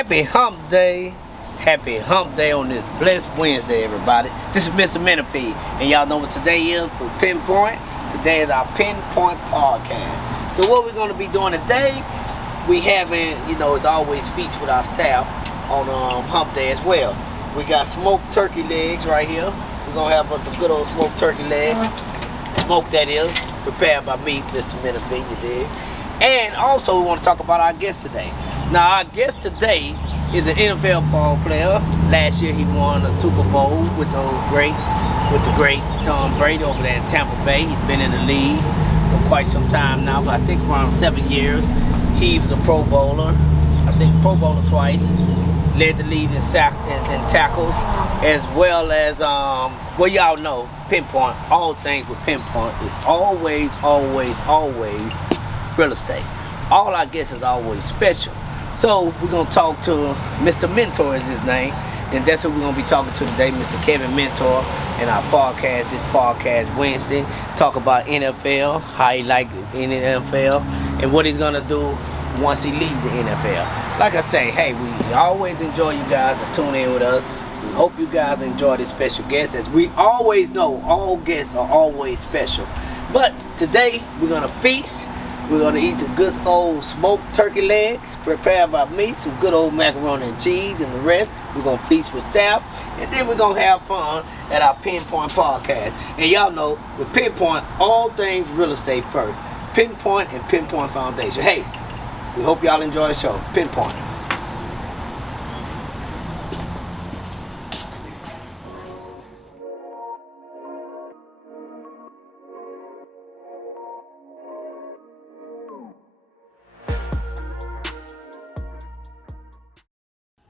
Happy Hump Day. Happy Hump Day on this blessed Wednesday, everybody. This is Mr. Mentorship, and y'all know what today is with Pinpoint. Today is our Pinpoint podcast. So what we're going to be doing today, we having, it's always feast with our staff on Hump Day as well. We got smoked turkey legs right here. We're going to have us some good old smoked turkey leg. Smoked, that is, prepared by me, Mr. Mentorship, you dig? And also we want to talk about our guest today. Now our guest today is an NFL ball player. Last year he won a Super Bowl with the great Tom Brady over there in Tampa Bay. He's been in the league for quite some time now, for I think around 7 years. He was a Pro Bowler, I think Pro Bowler twice. Led the league in tackles, as well as y'all know, Pinpoint. All things with Pinpoint is always real estate. All our guests is always special. So we're gonna talk to Mr. Mentor is his name, and that's who we're gonna be talking to today, Mr. Kevin Mentor, in our podcast. This podcast Wednesday, talk about NFL, how he liked in the NFL, and what he's gonna do once he leaves the NFL. Like I say, hey, we always enjoy you guys to tune in with us. We hope you guys enjoy this special guest. As we always know, all guests are always special. But today, we're going to feast. We're going to eat the good old smoked turkey legs prepared by me, some good old macaroni and cheese and the rest. We're going to feast with staff. And then we're going to have fun at our Pinpoint podcast. And y'all know, with Pinpoint, all things real estate first. Pinpoint and Pinpoint Foundation. Hey, we hope y'all enjoy the show. Pinpoint.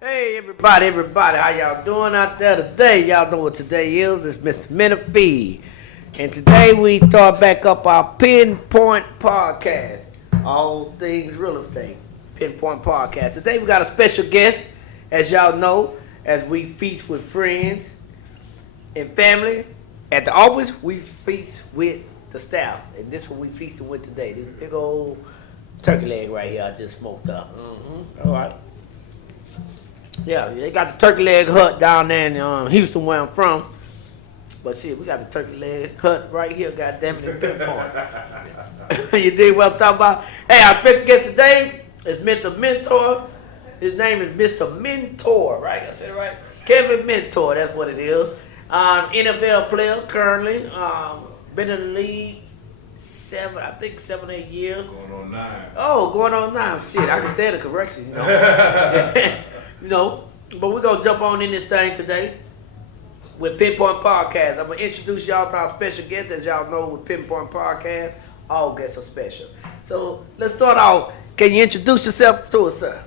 Hey everybody, how y'all doing out there today? Y'all know what today is. It's Mr. Mentorship. And today we start back up our Pinpoint podcast. All things real estate. Pinpoint podcast. Today we got a special guest, as y'all know, as we feast with friends and family. At the office, we feast with the staff. And this one we feasting with today. This big old turkey leg right here I just smoked up. All right. Yeah, they got the turkey leg hut down there in Houston, where I'm from. But shit, we got the turkey leg hut right here, goddamn it, in Pinpoint. You dig what I'm talking about? Hey, our special guest today is Mr. Mentor. His name is Mr. Mentor, right? I said it right? Kevin Mentor, that's what it is. NFL player currently. Been in the league 7, 8 years. Going on 9. Oh, going on 9. Shit, I can stand the correction, But we're going to jump on in this thing today with Pinpoint Podcast. I'm going to introduce y'all to our special guest. As y'all know, with Pinpoint Podcast, all guests are special. So let's start off. Can you introduce yourself to us, sir?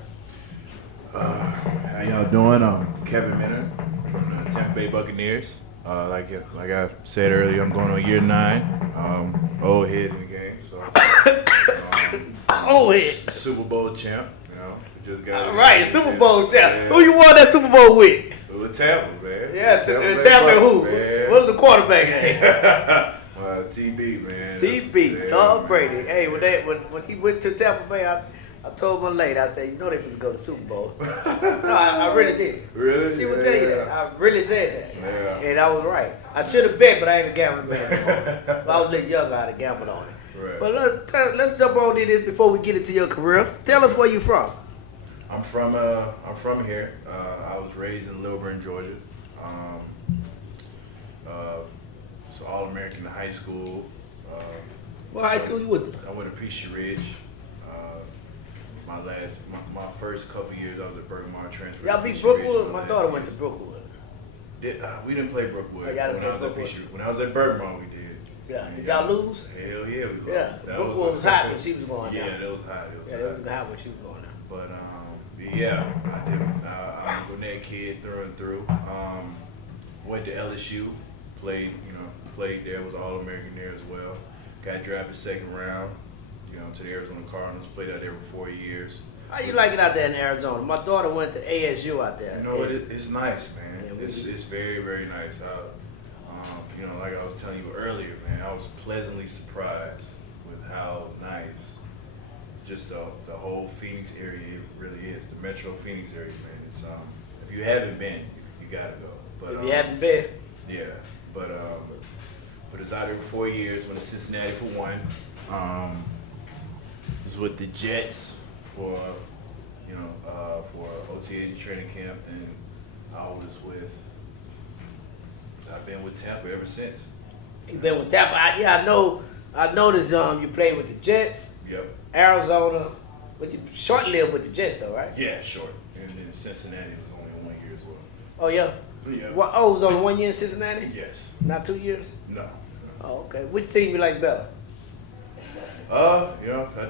How y'all doing? I'm Kevin Minner from the Tampa Bay Buccaneers. Like I said earlier, I'm going on year 9. Old head in the game. So, old head. Super Bowl champ. Just got all right, Super Bowl champ. Yeah. Who you won that Super Bowl with? With Tampa, man. Yeah, Tampa who? Man. What was the quarterback name? TB, man. TB, Tom Brady. Hey, when he went to Tampa Bay, I told my lady, I said, they was to go to the Super Bowl. No, I really did. Really? She would tell you that. I really said that. Yeah. And I was right. I should have bet, but I ain't a gambling man anymore. If I was a little younger, I'd have gambled on it. Right. But let's jump on in this before we get into your career. Tell us where you from. I'm from here. I was raised in Lilburn, Georgia. So All-American in high school. What high school you went to? I went to Peachtree Ridge. My first couple years I was at Bergmar, transferred. Y'all beat Brookwood? My daughter went to Brookwood. We didn't play Brookwood. Oh, y'all didn't play Brookwood? When I was at Bergmar, we did. Yeah. Did y'all lose? Hell yeah, we lost. Yeah. Brookwood was hot when she was going down. Yeah, that was hot. That was hot when she was going down. But yeah, I did. I was a Gwinnett kid through and through. Went to LSU, played there, was an All-American there as well. Got drafted 2nd round, to the Arizona Cardinals. Played out there for 4 years. How you like it out there in Arizona? My daughter went to ASU out there. It's nice, man. Yeah, it's very, very nice. Like I was telling you earlier, man, I was pleasantly surprised with how nice just the whole Phoenix area. It really is the Metro Phoenix area, man. It's if you haven't been, you gotta go. But If you haven't been, yeah, but it's out there for 4 years. Went to Cincinnati for one. Was with the Jets for for OTA's training camp. Then I've been with Tampa ever since. you been with Tampa. I know. I noticed you played with the Jets, Yep. Arizona, but you short-lived with the Jets though, right? Yeah, short. And then Cincinnati was only 1 year as well. Oh yeah. Yeah. What? Oh, it was only 1 year in Cincinnati. Yes. Not 2 years. No. Oh, okay. Which team you like better? I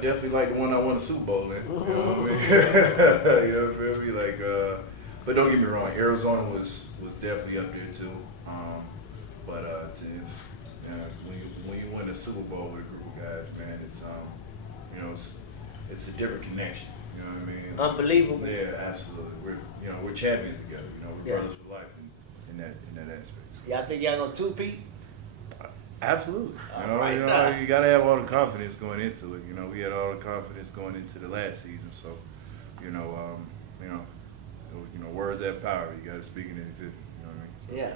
definitely like the one I won the Super Bowl in. You know what I mean? You know, feel me? Like, but don't get me wrong, Arizona was definitely up there too. When you win a Super Bowl with a group of guys, man, it's a different connection. You know what I mean? Unbelievable. Yeah, absolutely. We're champions together. We're Yeah. brothers for life in that aspect. Y'all think y'all gonna two-peat? Absolutely. Right now. You gotta have all the confidence going into it. We had all the confidence going into the last season. So, words have power. You gotta speak it in existence. You know what I mean? Yeah.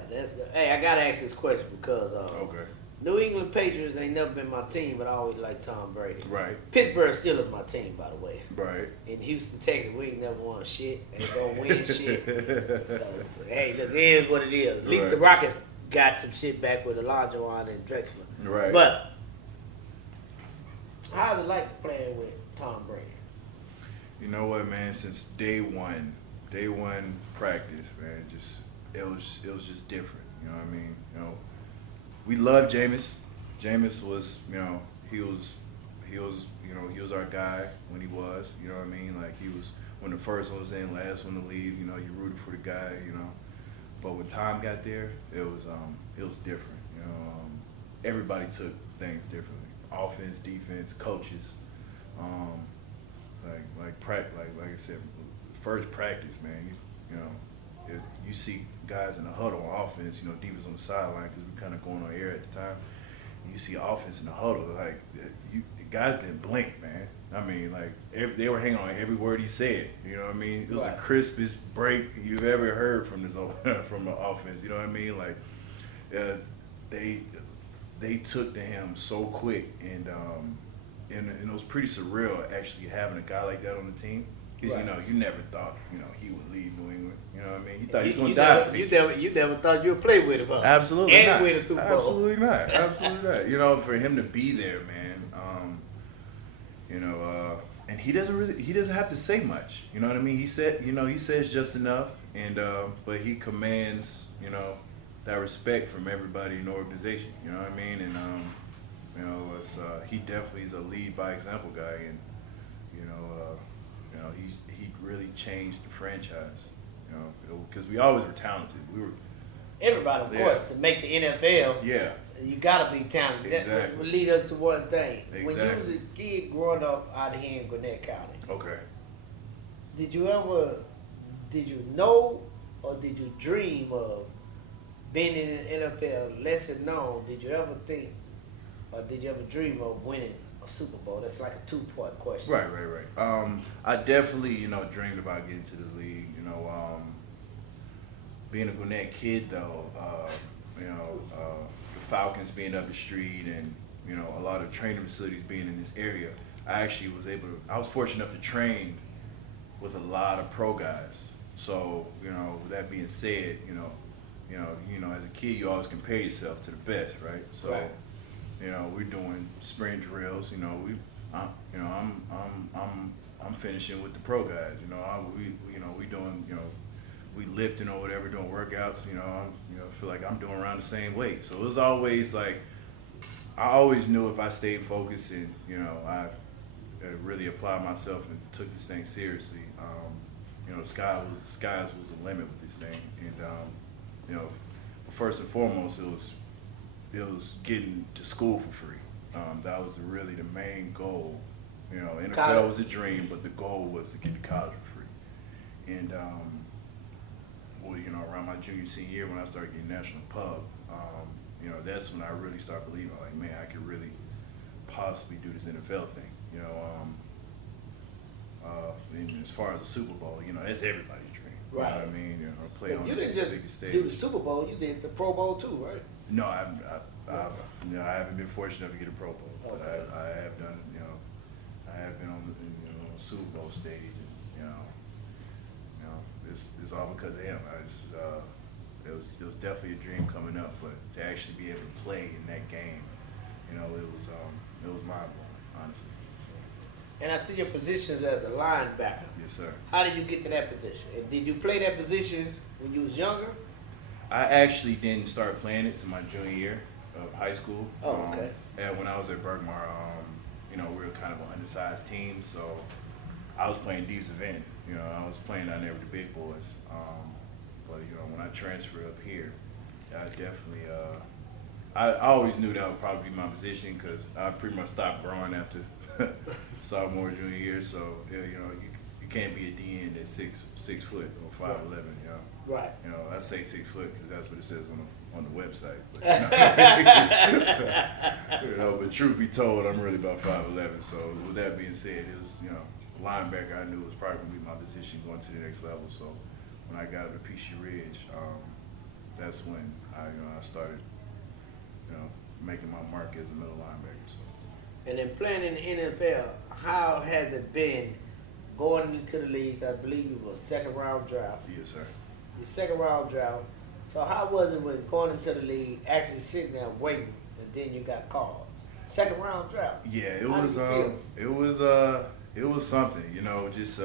Hey, I gotta ask this question because Okay. New England Patriots ain't never been my team, but I always liked Tom Brady. Right. Pittsburgh still is my team, by the way. Right. In Houston, Texas, we ain't never won shit. Ain't gonna win shit. So, hey, look, it is what it is. At least Right. the Rockets got some shit back with Olajuwon and Drexler. Right. But how's it like playing with Tom Brady? You know what, man? Since day one practice, man, it was just different. You know what I mean? We loved Jameis. Jameis was, he was our guy when he was. You know what I mean? Like he was when the first one was in, last one to leave. You rooted for the guy. But when Tom got there, it was different. Everybody took things differently. Offense, defense, coaches. Like I said, first practice, man. You see guys in the huddle on offense. Defense on the sideline because we kind of going on air at the time. And you see offense in the huddle, like guys didn't blink, man. I mean, like they were hanging on every word he said. You know what I mean? It was Right. the crispest break you've ever heard from from the offense. You know what I mean? Like they took to him so quick, and it was pretty surreal actually having a guy like that on the team. Because Right. You never thought he would leave New England. You know what I mean? You thought he was You going to die. you never thought you would play with him, huh? Absolutely and not. win a Super Bowl. Absolutely not. Absolutely not. For him to be there, man. And he doesn't have to say much. You know what I mean? He says just enough, and but he commands that respect from everybody in the organization. You know what I mean? And he definitely is a lead by example guy, and he really changed the franchise. Because we always were talented. Everybody, of Yeah. course, to make the NFL, Yeah. you gotta be talented. That Exactly. will lead us to one thing. When you was Exactly. a kid growing up out here in Gwinnett County, Okay. did you know or did you dream of being in the NFL lesser known? Did you ever think or did you ever dream of winning a Super Bowl? That's like a two-part question. Right. I definitely, dreamed about getting to the league. Being a Gwinnett kid, though, the Falcons being up the street and, a lot of training facilities being in this area, I actually I was fortunate enough to train with a lot of pro guys. So, with that being said, as a kid, you always compare yourself to the best, right? So, Right. We're doing sprint drills. I'm finishing with the pro guys. We doing we lifting or whatever, doing workouts. I feel like I'm doing around the same weight. So it was always like I always knew if I stayed focused and I really applied myself and took this thing seriously. Skies was the limit with this thing, and but first and foremost, it was getting to school for free. That was really the main goal. NFL College. was a dream, but the goal was to get to college for free. And around my junior senior year when I started getting national pub, that's when I really started believing, like, man, I could really possibly do this NFL thing. and as far as the Super Bowl, that's everybody's dream. You Right. know what I mean? Play But on you the didn't biggest just stage. do the Super Bowl, you did the Pro Bowl too, right? No, I haven't been fortunate enough to get a Pro Bowl, but Okay. I have done, I have been on the Super Bowl stage, and it's all because of him. It was definitely a dream coming up, but to actually be able to play in that game, it was mind blowing, honestly. So, And I see your positions as a linebacker. yes, sir. How did you get to that position? And did you play that position when you was younger? I actually didn't start playing it to my junior year of high school. Oh, okay. And when I was at Bergmar, we were kind of an undersized team, so I was playing defensive end. I was playing down there with the big boys. But when I transferred up here, I definitely, I always knew that would probably be my position because I pretty much stopped growing after sophomore, junior year. So you can't be a DN that's 6 foot or 5'11". Right. I say 6 foot because that's what it says on the website. But, but truth be told, I'm really about 5'11". So with that being said, it was linebacker. I knew was probably gonna be my position going to the next level. So when I got up to Peachtree Ridge, that's when I started making my mark as a middle linebacker. So. And then playing in the NFL, how has it been going into the league? I believe you were a second round draft. Yes, sir. Your second round draft. So how was it when going into the league, actually sitting there waiting, and then you got called? Second round draft. Yeah, it How was. did you feel? It was something. Just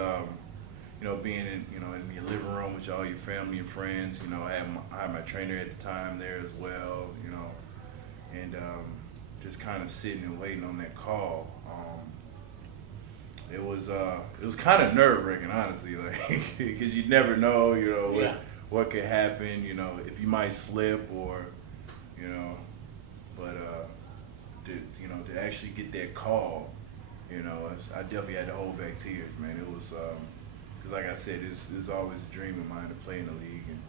being in in your living room with all your family and friends. I had my trainer at the time there as well. And just kind of sitting and waiting on that call. It was kind of nerve-wracking, honestly, like because you never know, what could happen, if you might slip or, but to actually get that call, I definitely had to hold back tears, man. It was because, like I said, it was always a dream of mine to play in the league, and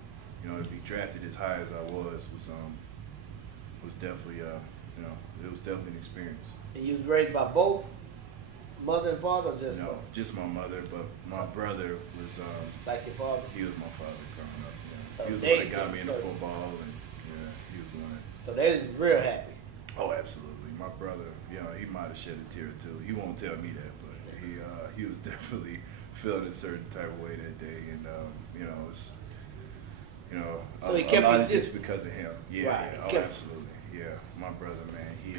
to be drafted as high as I was definitely it was definitely an experience. And you was raised by both mother and father, or just No, both? just my mother, but my brother was Like your father? he was my father growing up. Yeah. So He was the they- one that got me into so- football, and he was the one. So they was real happy. Oh, absolutely. My brother, he might have shed a tear or two. He won't tell me that, but he was definitely feeling a certain type of way that day, and it's So he a kept lot you of it's because of him. Yeah, Right, yeah. he Oh, kept- absolutely. Yeah, my brother, man, he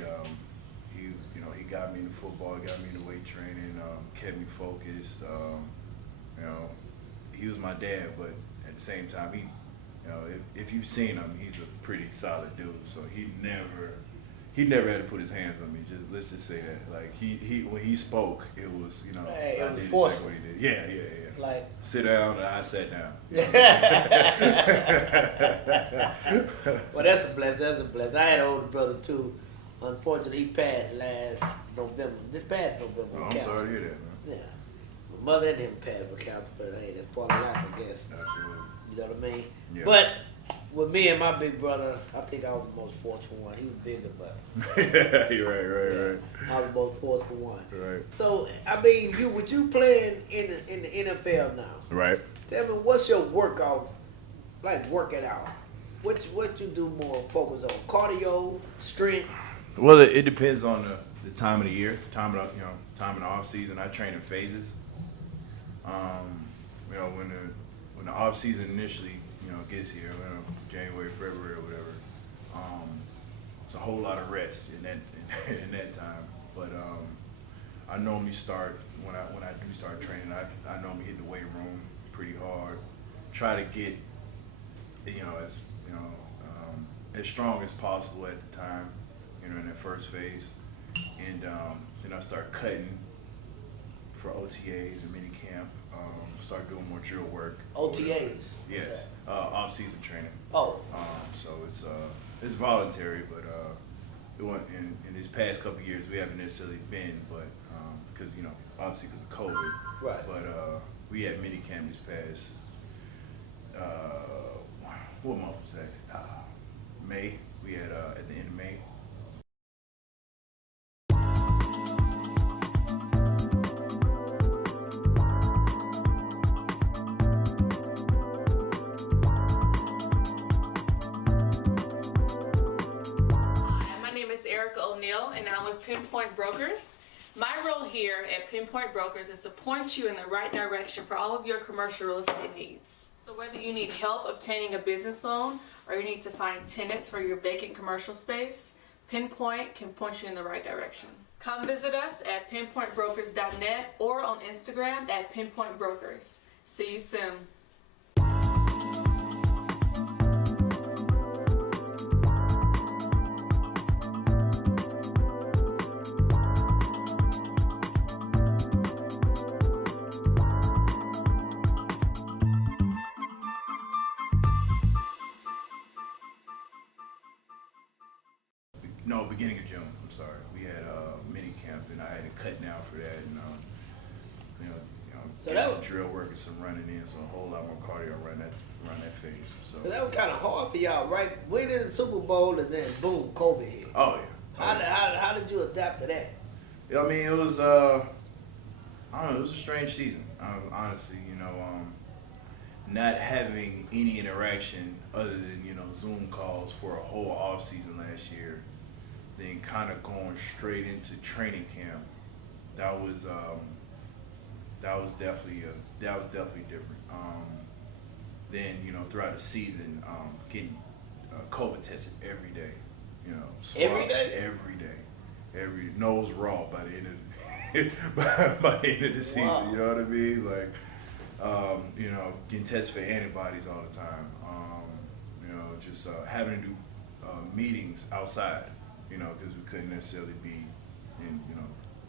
he got me into football, got me into weight training, kept me focused. He was my dad, but at the same time, he, if you've seen him, he's a pretty solid dude. So he never had to put his hands on me. Let's just say that. Like he when he spoke, it was Hey, it I was did forceful. exactly what he did. Yeah. Like, Sit down, and I sat down. well, that's a blessing. That's a blessing. I had an older brother too. Unfortunately, he passed last November. This past November. Oh, with I'm cancer. sorry to hear that, man. Yeah. My mother and him passed with cancer, but hey, that's part of life, I guess. Absolutely. You know what I mean? Yeah. But with me and my big brother, I think I was the most fortunate one. He was bigger, but Right. I was the most fortunate one. Right. So, I mean, with you playing in the NFL now, Right. tell me, what's your workout, like working out? What you do more focus on? Cardio, strength? Well, it depends on the time of the year, time of the off season. I train in phases. When the off season initially gets here, January, February, or whatever, it's a whole lot of rest in that time. But I normally start when I do start training. I normally hit the weight room pretty hard. Try to get as strong as possible at the time. In that first phase, and then I start cutting for OTAs and mini camp. Start doing more drill work. OTAs? Yes, off-season training. Oh. So it's voluntary, but in these past couple of years we haven't necessarily been, but because obviously because of COVID. Right. But we had mini camp this past. What month was that? May. We had at the end of May. Danielle, and I'm with Pinpoint Brokers. My role here at Pinpoint Brokers is to point you in the right direction for all of your commercial real estate needs. So whether you need help obtaining a business loan or you need to find tenants for your vacant commercial space, Pinpoint can point you in the right direction. Come visit us at pinpointbrokers.net or on Instagram at Pinpoint Brokers. See you soon. No, beginning of June. I'm sorry. We had a mini camp, and I had to cut down for that, and So get that some was- drill work and some running in, so a whole lot more cardio around that phase. So. But that was kind of hard for y'all, right? Winning the Super Bowl and then boom, COVID hit. Oh yeah. How did you adapt to that? Yeah, I mean, it was I don't know. It was a strange season, honestly. Not having any interaction other than Zoom calls for a whole off season last year, then kind of going straight into training camp. That was definitely different. Then throughout the season, getting COVID tested every day. Every day? Every day. Every nose raw by the end of by the end of the season. Wow. You know what I mean? Like, getting tested for antibodies all the time. Just having to do meetings outside. Because we couldn't necessarily be in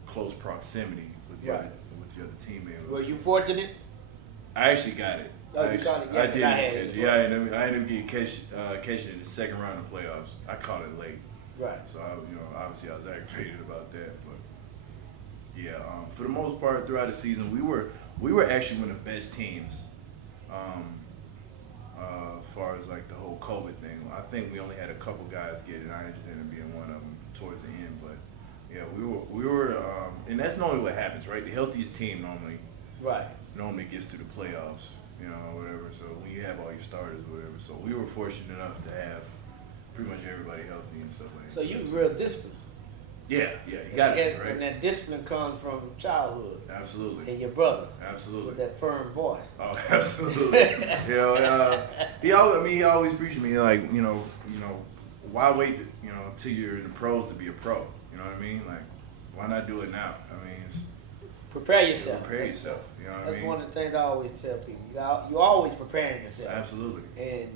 close proximity with the Right. other teammate. Were you fortunate? I actually got it. Oh, you got it? Yeah, I 'cause did I had catch it it. as Yeah, well. I ended up getting catching it in the second round of playoffs. I caught it late. Right. So obviously I was aggravated about that, but yeah, for the most part throughout the season, we were actually one of the best teams. As far as like the whole COVID thing, I think we only had a couple guys get it. I just ended up being one of them towards the end, but yeah, we were, and that's normally what happens, right? The healthiest team normally gets to the playoffs, whatever. So when you have all your starters, or whatever. So we were fortunate enough to have pretty much everybody healthy and stuff like that. So you was real disciplined. Yeah, you got to be, right? And that discipline comes from childhood. Absolutely. And your brother. Absolutely. With that firm voice. Oh, absolutely. He always preached to me like, why wait, till you're in the pros to be a pro? You know what I mean? Like, why not do it now? I mean, Prepare yourself. prepare yourself. You know what I mean? That's one of the things I always tell people. You're always preparing yourself. Absolutely. And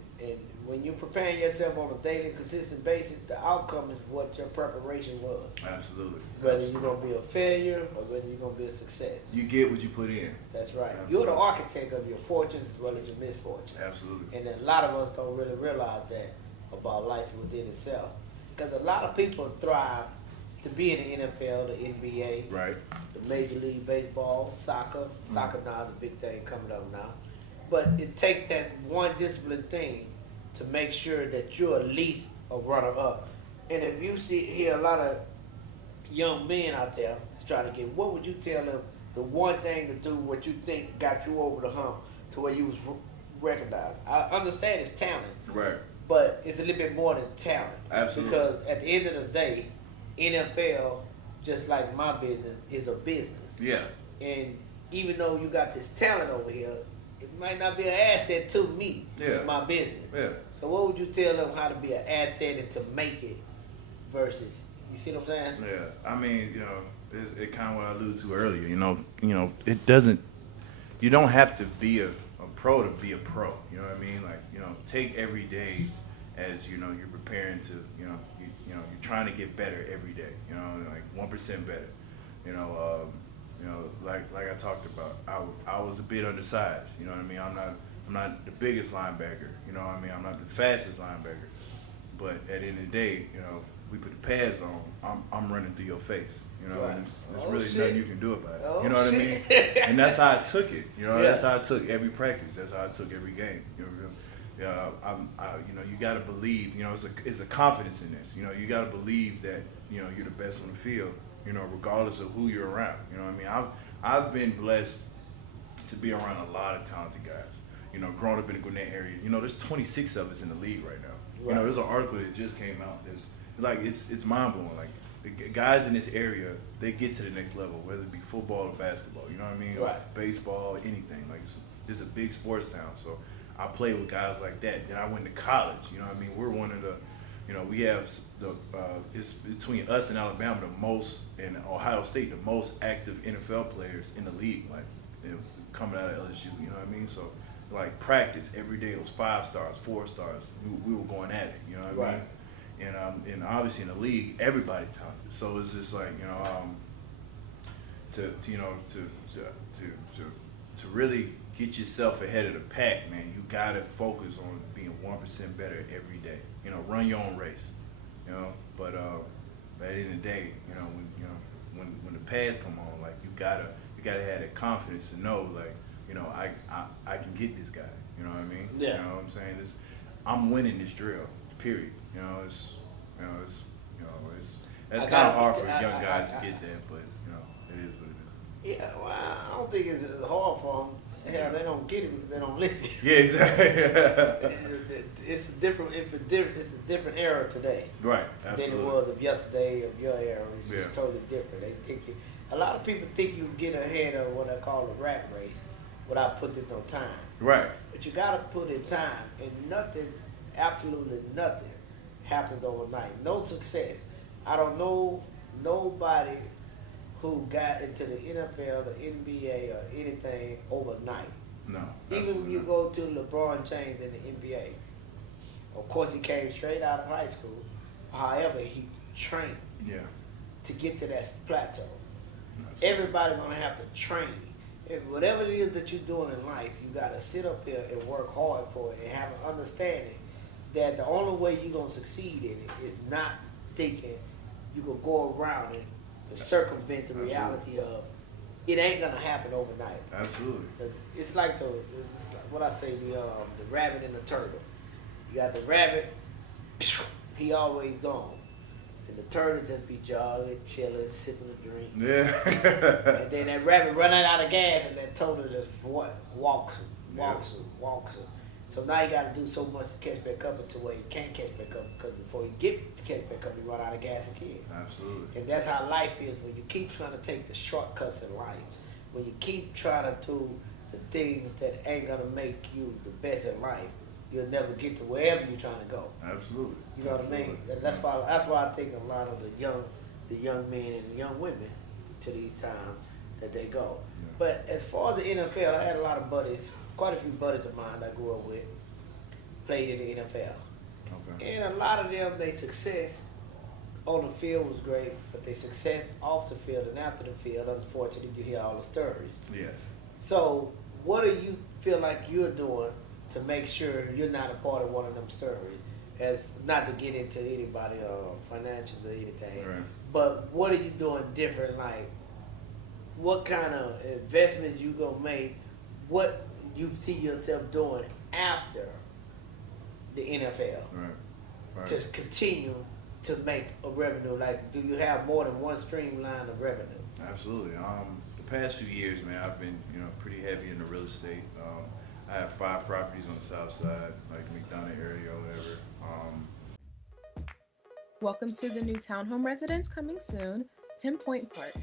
when you're preparing yourself on a daily, consistent basis, the outcome is what your preparation was. Absolutely. Whether you're going to be a failure or whether you're going to be a success. You get what you put in. That's right. Absolutely. You're the architect of your fortunes as well as your misfortunes. Absolutely. And a lot of us don't really realize that about life within itself. Because a lot of people thrive to be in the NFL, the NBA, Right. the Major League Baseball, soccer. Soccer now is a big thing coming up now. But it takes that one discipline thing to make sure that you're at least a runner-up. And if you hear a lot of young men out there that's trying to get, what would you tell them the one thing to do, what you think got you over the hump to where you was recognized? I understand it's talent, Right. but it's a little bit more than talent. Absolutely. Because at the end of the day, NFL, just like my business, is a business. Yeah. And even though you got this talent over here, it might not be an asset to me in my business. Yeah. So what would you tell them how to be an asset and to make it versus, you see what I'm saying? Yeah. I mean, it's kind of what I alluded to earlier. It doesn't. You don't have to be a pro to be a pro. You know what I mean? Like, take every day as you're preparing to, you're trying to get better every day. Like 1% better. Like I talked about, I was a bit undersized. You know what I mean? I'm not the biggest linebacker. You know what I mean? I'm not the fastest linebacker. But at the end of the day, we put the pads on. I'm running through your face. Right. And there's really nothing you can do about it. Oh, you know what I mean? And that's how I took it. That's how I took every practice. That's how I took every game. You got to believe. It's a confidence in this. You got to believe that you're the best on the field. Regardless of who you're around. You know what I mean? I've been blessed to be around a lot of talented guys. Growing up in the Gwinnett area. There's 26 of us in the league right now. Right. There's an article that just came out. It's mind blowing. Like guys in this area, they get to the next level, whether it be football or basketball. You know what I mean? Right. Or baseball, anything. Like it's a big sports town, so I played with guys like that. Then I went to college. You know what I mean? We're one of the, we have it's between us and Alabama the most, and Ohio State the most active NFL players in the league. Like coming out of LSU. You know what I mean? So like practice every day. It was 5 stars, 4 stars. We were going at it. You know what I mean? And obviously in the league, everybody's talented. So it's just like to really get yourself ahead of the pack, man. You gotta focus on being 1% better every day. Run your own race. But at the end of the day, when the pads come on, like you gotta have that confidence to know, like I can get this guy. You know what I mean? Yeah. You know what I'm saying? I'm winning this drill. Period. It's that's kind of hard for young guys to get that, but it is what it is. Yeah, well, I don't think it's hard for them. Hell, they don't get it because they don't listen. Yeah, exactly. It's a different era today. Right, absolutely. Than it was of yesterday, of your era. It's just totally different. They think a lot of people think you can get ahead of what I call a rat race without putting no time. Right. But you got to put in time, and nothing, absolutely nothing, happens overnight. No success. I don't know nobody who got into the NFL, the NBA, or anything overnight. No. Even when you go to LeBron James in the NBA, of course he came straight out of high school. However, he trained to get to that plateau. Absolutely. Everybody's gonna have to train. Whatever it is that you're doing in life, you gotta sit up here and work hard for it and have an understanding that the only way you're gonna succeed in it is not thinking you can go around it to circumvent the reality of it ain't gonna happen overnight. Absolutely. It's like what I say, the rabbit and the turtle. You got the rabbit, he always gone. And the turtle just be jogging, chilling, sipping a drink. Yeah. And then that rabbit running out of gas and that turtle just walks him. So now you got to do so much to catch back up until where he can't catch back up, because before he get to catch back up, he run out of gas again. Absolutely. And that's how life is when you keep trying to take the shortcuts in life. When you keep trying to do the things that ain't going to make you the best in life, you'll never get to wherever you're trying to go. Absolutely. You know what I mean? That's why I think a lot of the young men and the young women to these times that they go. Yeah. But as far as the NFL, I had a lot of buddies, quite a few buddies of mine I grew up with, played in the NFL. Okay. And a lot of them, their success on the field was great, but their success off the field and after the field, unfortunately, you hear all the stories. Yes. So what do you feel like you're doing to make sure you're not a part of one of them stories? As not to get into anybody financials or anything, right. But what are you doing different? Like, what kind of investments you gonna make? What you see yourself doing after the NFL, right. To continue to make a revenue? Like, do you have more than one streamline of revenue? Absolutely. The past few years, man, I've been pretty heavy in the real estate. I have 5 properties on the south side, like McDonough area or whatever. Welcome to the new townhome residence coming soon, Pointe Park.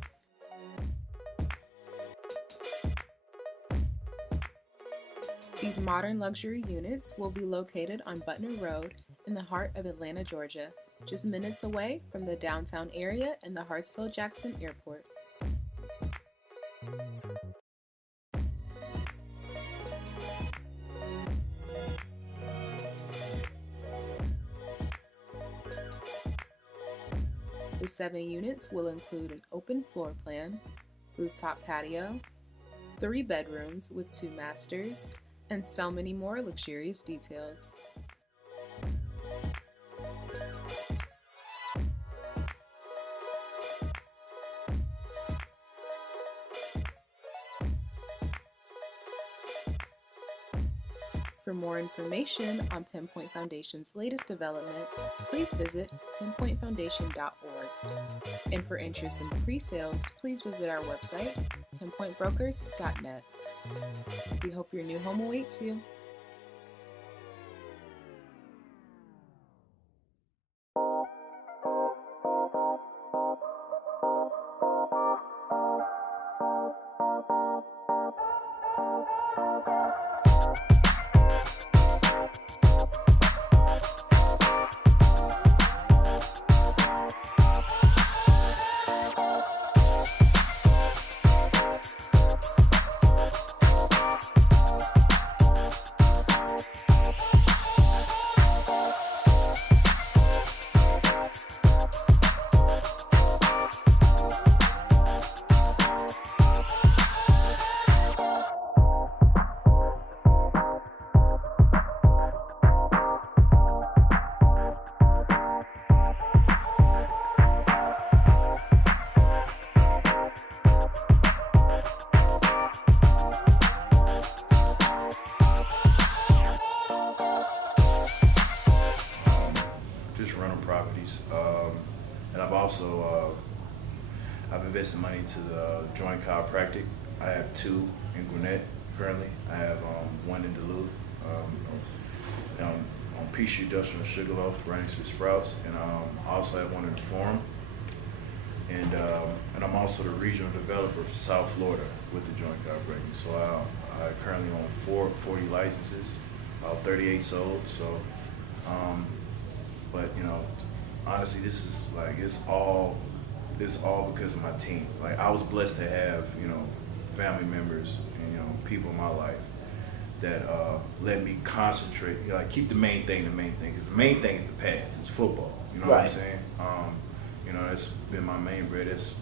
These modern luxury units will be located on Butner Road in the heart of Atlanta, Georgia, just minutes away from the downtown area and the Hartsfield-Jackson Airport. The 7 units will include an open floor plan, rooftop patio, 3 bedrooms with 2 masters, and so many more luxurious details. For more information on Pinpoint Foundation's latest development, please visit pinpointfoundation.org. And for interest in pre-sales, please visit our website, pinpointbrokers.net. We hope your new home awaits you. Just rental properties, and I've also I've invested money into the joint chiropractic. I have 2 in Gwinnett currently. I have one in Duluth, on Peachtree Industrial Sugarloaf, right next to Sprouts, and I also have one in the Forum. And I'm also the regional developer for South Florida with the joint chiropractic. So I currently own 40 licenses, about 38 sold. So, but honestly, this is like it's all because of my team. Like I was blessed to have family members and people in my life that let me concentrate. Like keep the main thing. Because the main thing is the pass. It's football. You know what I'm saying? That's been my main bread. That's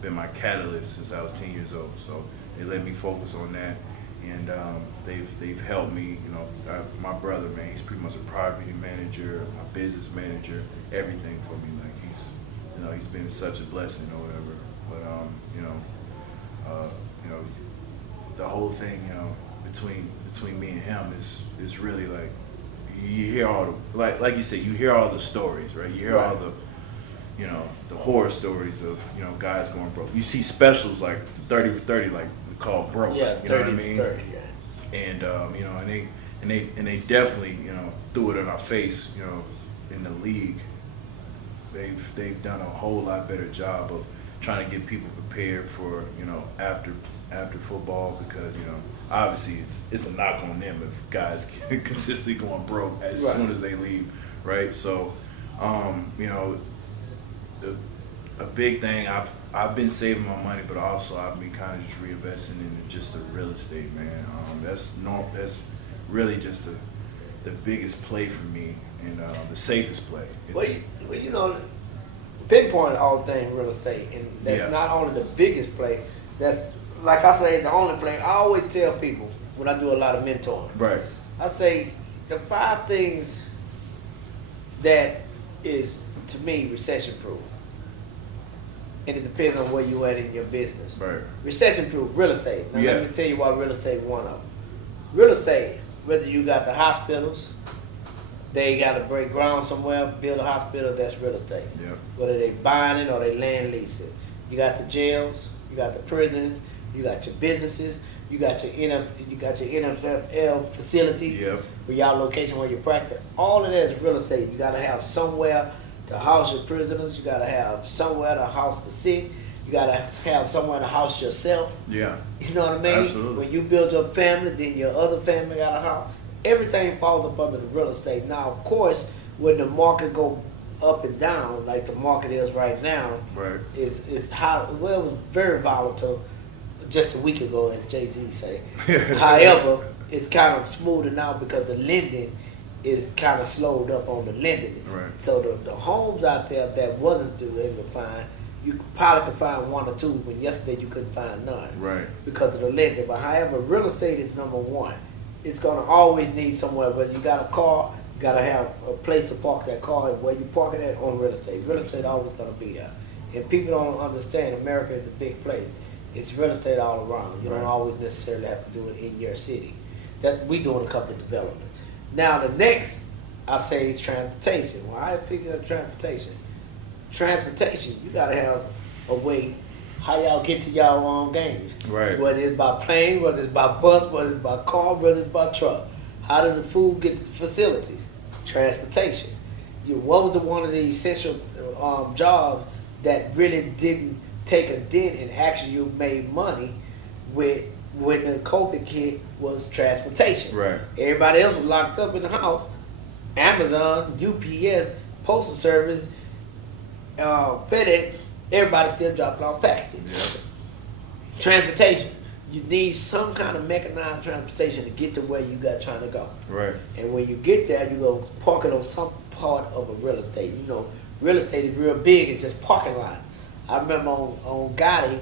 been my catalyst since I was 10 years old. So they let me focus on that, and they've helped me. My brother, man, he's pretty much a property manager, a business manager, everything for me. Like he's been such a blessing or whatever. But the whole thing, between me and him is really like you hear all the like you said, you hear all the stories, right? You hear all the the horror stories of guys going broke. You see specials like 30 for 30, like we call broke. Yeah, you 30 know what I mean? 30, yeah. And they definitely threw it in our face. In the league, they've done a whole lot better job of trying to get people prepared for after football, because obviously it's a knock on them if guys consistently going broke as soon as they leave, right? So a big thing, I've been saving my money, but also I've been kind of just reinvesting in just the real estate, man. That's really just the biggest play for me, and the safest play. Pinpoint all things real estate, and that's not only the biggest play. That's like I say, the only play. I always tell people when I do a lot of mentoring. Right. I say the 5 things that is to me recession proof. And it depends on where you at in your business. Right. Recession proof, real estate. Now let me tell you why real estate one of them. Real estate, whether you got the hospitals, they got to break ground somewhere, build a hospital, that's real estate. Yeah. Whether they buying it or they land lease it. You got the jails, you got the prisons, you got your businesses, you got your NFL facility, for y'all location where you practice. All of that is real estate. You got to have somewhere to house your prisoners. You got to have somewhere to house the sick. You got to have somewhere to house yourself. Yeah. You know what I mean? Absolutely. When you build your family, then your other family got a house. Everything falls up under the real estate. Now, of course, when the market go up and down, like the market is right now, Right. it's how it was very volatile just a week ago, as Jay-Z say. However, it's kind of smoothing out because the lending is kind of slowed up on the lending. Right. So the homes out there that wasn't able to find, you probably could find 1 or 2, but yesterday you couldn't find none. Right. Because of the lending. But however, real estate is number 1. It's gonna always need somewhere. Whether you got a car, you gotta have a place to park that car, and where you park it at on real estate. Real estate always gonna be there. And people don't understand America is a big place. It's real estate all around. You don't always necessarily have to do it in your city. That we doing a couple of developments. Now the next I say is transportation. Well, I figure out transportation. Transportation, you gotta have a way how y'all get to y'all own games. Right. Whether it's by plane, whether it's by bus, whether it's by car, whether it's by truck. How do the food get to the facilities? Transportation. What was one of the essential jobs that really didn't take a dent and actually you made money with when the COVID hit was transportation. Right. Everybody else was locked up in the house. Amazon, UPS, Postal Service, FedEx, everybody still dropping off packages. Yeah. Transportation. You need some kind of mechanized transportation to get to where you got trying to go. Right. And when you get there, you go park it on some part of a real estate. You know, real estate is real big and just parking lot. I remember on Gotti,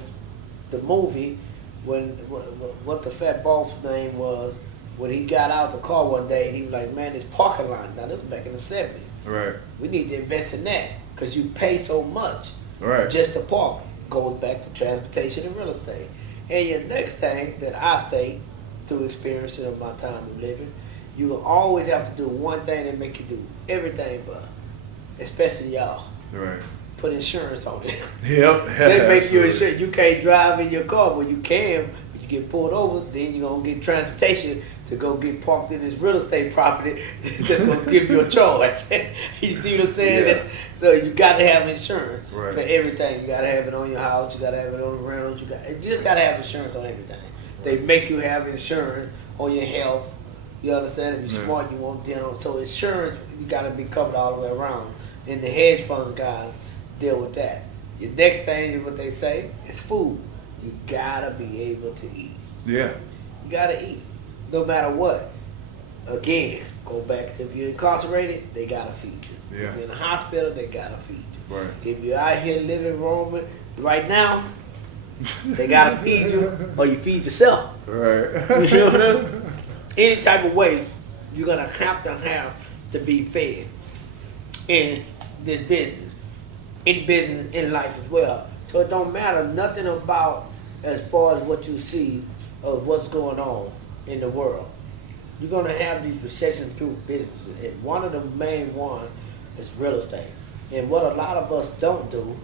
the movie, when what the fat boss name was, when he got out the car one day and he was like, man, this parking lot, now this was back in the 70s. Right. We need to invest in that because you pay so much Right. just to park. Goes back to transportation and real estate. And your next thing that I state through experience in my time of living, you will always have to do one thing that make you do everything but, especially y'all, Right. put insurance on it. Yep. They make you Absolutely. insure. You can't drive in your car, but you can. But you get pulled over, then you're gonna get transportation to go get parked in this real estate property that's gonna give you a charge. You see what I'm saying? Yeah. So you gotta have insurance Right. for everything. You gotta have it on your house. You gotta have it on the rentals. You just gotta have insurance on everything. They make you have insurance on your health. You understand? If you're Yeah. smart, you want dental. So insurance, you gotta be covered all the way around. And the hedge funds guys deal with that. Your next thing is what they say is food. You gotta be able to eat. Yeah. You gotta eat, no matter what. Again, go back to if you're incarcerated, they gotta feed you. Yeah. If you're in a hospital, they gotta feed you. Right. If you're out here living Roman right now, they gotta feed you, or you feed yourself. Right. You see what I'm saying? Any type of way, you're gonna have to be fed in this business, in business, in life as well. So it don't matter nothing about as far as what you see of what's going on in the world. You're gonna have these recession-proof businesses, and one of the main ones is real estate. And what a lot of us don't do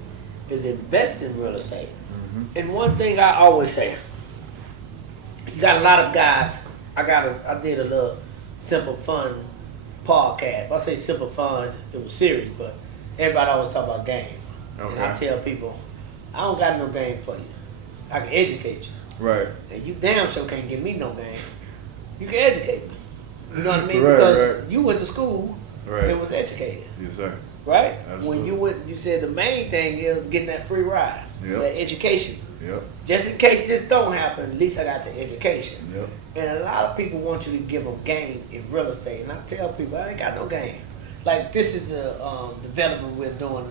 is invest in real estate. And one thing I always say, you got a lot of guys. I did a little simple fun podcast. I say simple fun, it was serious, but everybody always talk about games. And I Okay. tell people, I don't got no game for you. I can educate you. Right. And you damn sure can't give me no game. You can educate me. You know what I mean? Right, Because right. you went to school Right. and was educated. Yes, sir. Right? Absolutely. When you went, you said the main thing is getting that free ride, Yep. that education. Yep. Just in case this don't happen, at least I got the education. Yep. And a lot of people want you to give them game in real estate, and I tell people I ain't got no game. Like this is the development we're doing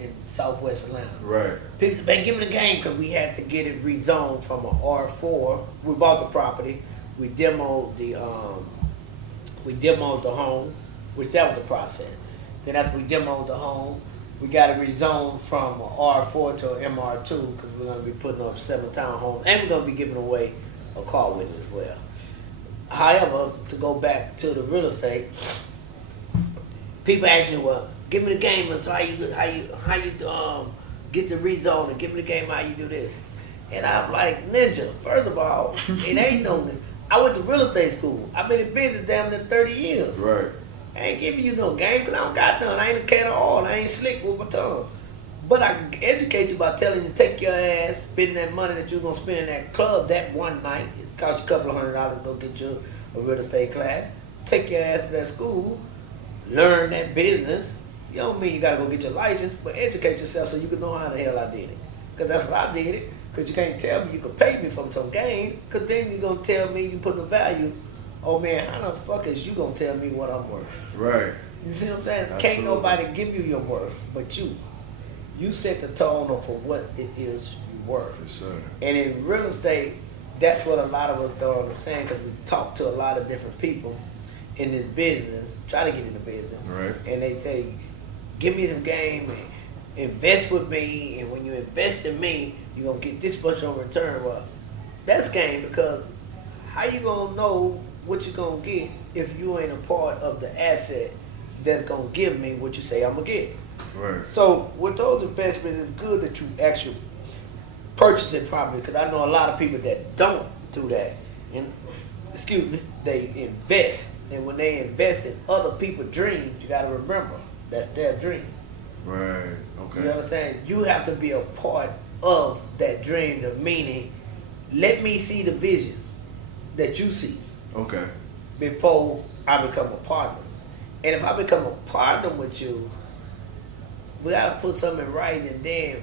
in Southwest Atlanta. Right. People been giving the game because we had to get it rezoned from an R4. We bought the property, we demoed the home, which that was the process. Then after we demoed the home, we got it rezoned from an R4 to an MR2 because we're gonna be putting up 7 townhomes and we're gonna be giving away a car with it as well. However, to go back to the real estate, people ask me, well, give me the game and so how you get the rezone and give me the game how you do this. And I'm like, ninja, first of all, it ain't no, I went to real estate school. I've been in business damn near 30 years. Right. I ain't giving you no game because I don't got none. I ain't a cat at all. I ain't slick with my tongue. But I can educate you by telling you take your ass, spend that money that you're going to spend in that club that one night. It's cost you a couple of $100 to go get you a real estate class. Take your ass to that school, learn that business. You don't mean you got to go get your license, but educate yourself so you can know how the hell I did it. Because that's what I did it. Because you can't tell me you can pay me from some game. Because then you're going to tell me you put the value. Oh man, how the fuck is you going to tell me what I'm worth? Right. You see what I'm saying? Absolutely. Can't nobody give you your worth but you. You set the tone for what it is you worth. Yes, sir. And in real estate, that's what a lot of us don't understand because we talk to a lot of different people in this business, try to get in the business. Right. And they say, give me some game and invest with me. And when you invest in me, you're going to get this much on return. Well, that's game because how you going to know what you're going to get if you ain't a part of the asset that's going to give me what you say I'm going to get. Right. So with those investments, it's good that you actually purchase it properly because I know a lot of people that don't do that. And excuse me, they invest. And when they invest in other people's dreams, you got to remember that's their dream. Right. You Okay. understand? You have to be a part of that dream, the meaning, let me see the visions that you see Okay. before I become a partner. And if I become a partner with you, we gotta put something in writing, and then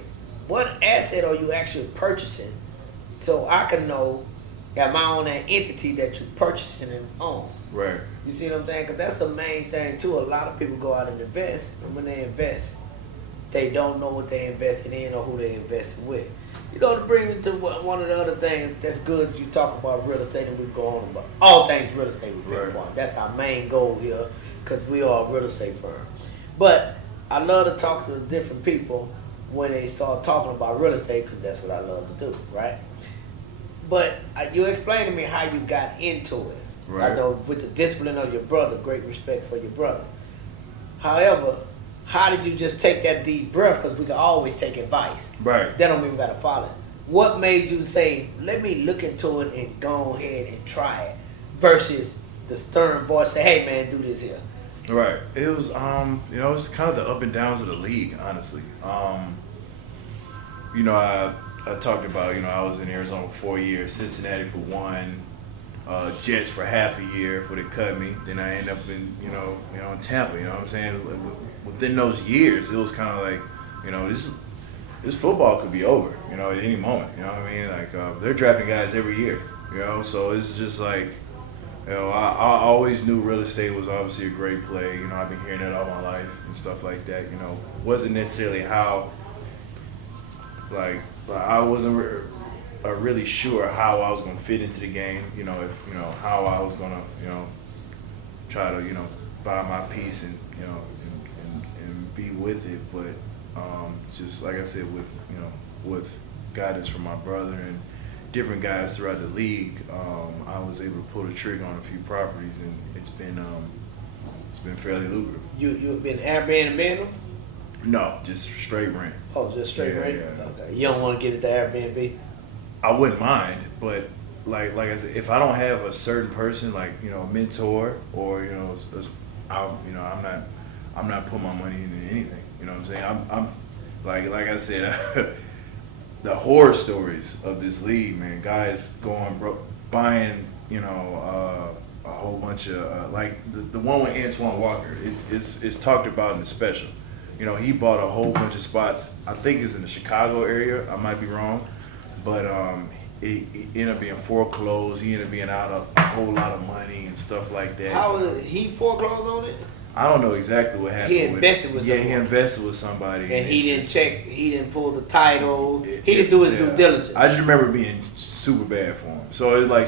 what asset are you actually purchasing so I can know, am I on that entity that you're purchasing and own? Right. You see what I'm saying? Because that's the main thing too. A lot of people go out and invest, and when they invest, they don't know what they're investing in or who they're investing with. You know, to bring me to one of the other things that's good, you talk about real estate, and we go on about all things real estate with Right. Pinpoint. That's our main goal here, because we are a real estate firm. But I love to talk to different people when they start talking about real estate, because that's what I love to do, right? But you explain to me how you got into it. Right. I know with the discipline of your brother, great respect for your brother. However, how did you just take that deep breath? Because we can always take advice. Right. They don't even got to follow it. What made you say, let me look into it and go ahead and try it, versus the stern voice say, hey man, do this here? Right. It was, it's kind of the up and downs of the league, honestly. I talked about, I was in Arizona for 4 years, Cincinnati for 1, Jets for half a year before they cut me. Then I ended up in, in Tampa. You know what I'm saying? Within those years, it was kind of like, this football could be over, at any moment. You know what I mean? Like they're drafting guys every year. So it's just like, I always knew real estate was obviously a great play. I've been hearing that all my life and stuff like that. Wasn't necessarily how, like, I wasn't really sure how I was going to fit into the game. How I was going to, try to, buy my piece and, and be with it. But just like I said, with guidance from my brother and different guys throughout the league, I was able to pull the trigger on a few properties, and it's been fairly lucrative. You've been Airbnb them? No, just straight rent. Oh, just straight rent? Yeah. Okay. You don't want to get it to Airbnb? I wouldn't mind, but like I said, if I don't have a certain person, like a mentor, or I'm not putting my money into anything. You know what I'm saying? I'm like I said. The horror stories of this league, man. Guys buying, a whole bunch of like the one with Antoine Walker. It's talked about in the special. He bought a whole bunch of spots. I think it's in the Chicago area. I might be wrong, but it ended up being foreclosed. He ended up being out a whole lot of money and stuff like that. How was it? He foreclosed on it? I don't know exactly what happened. He invested with someone. someone. Yeah, he invested with somebody. And he didn't check, he didn't pull the title, he didn't do his due diligence. I just remember being super bad for him. So it's like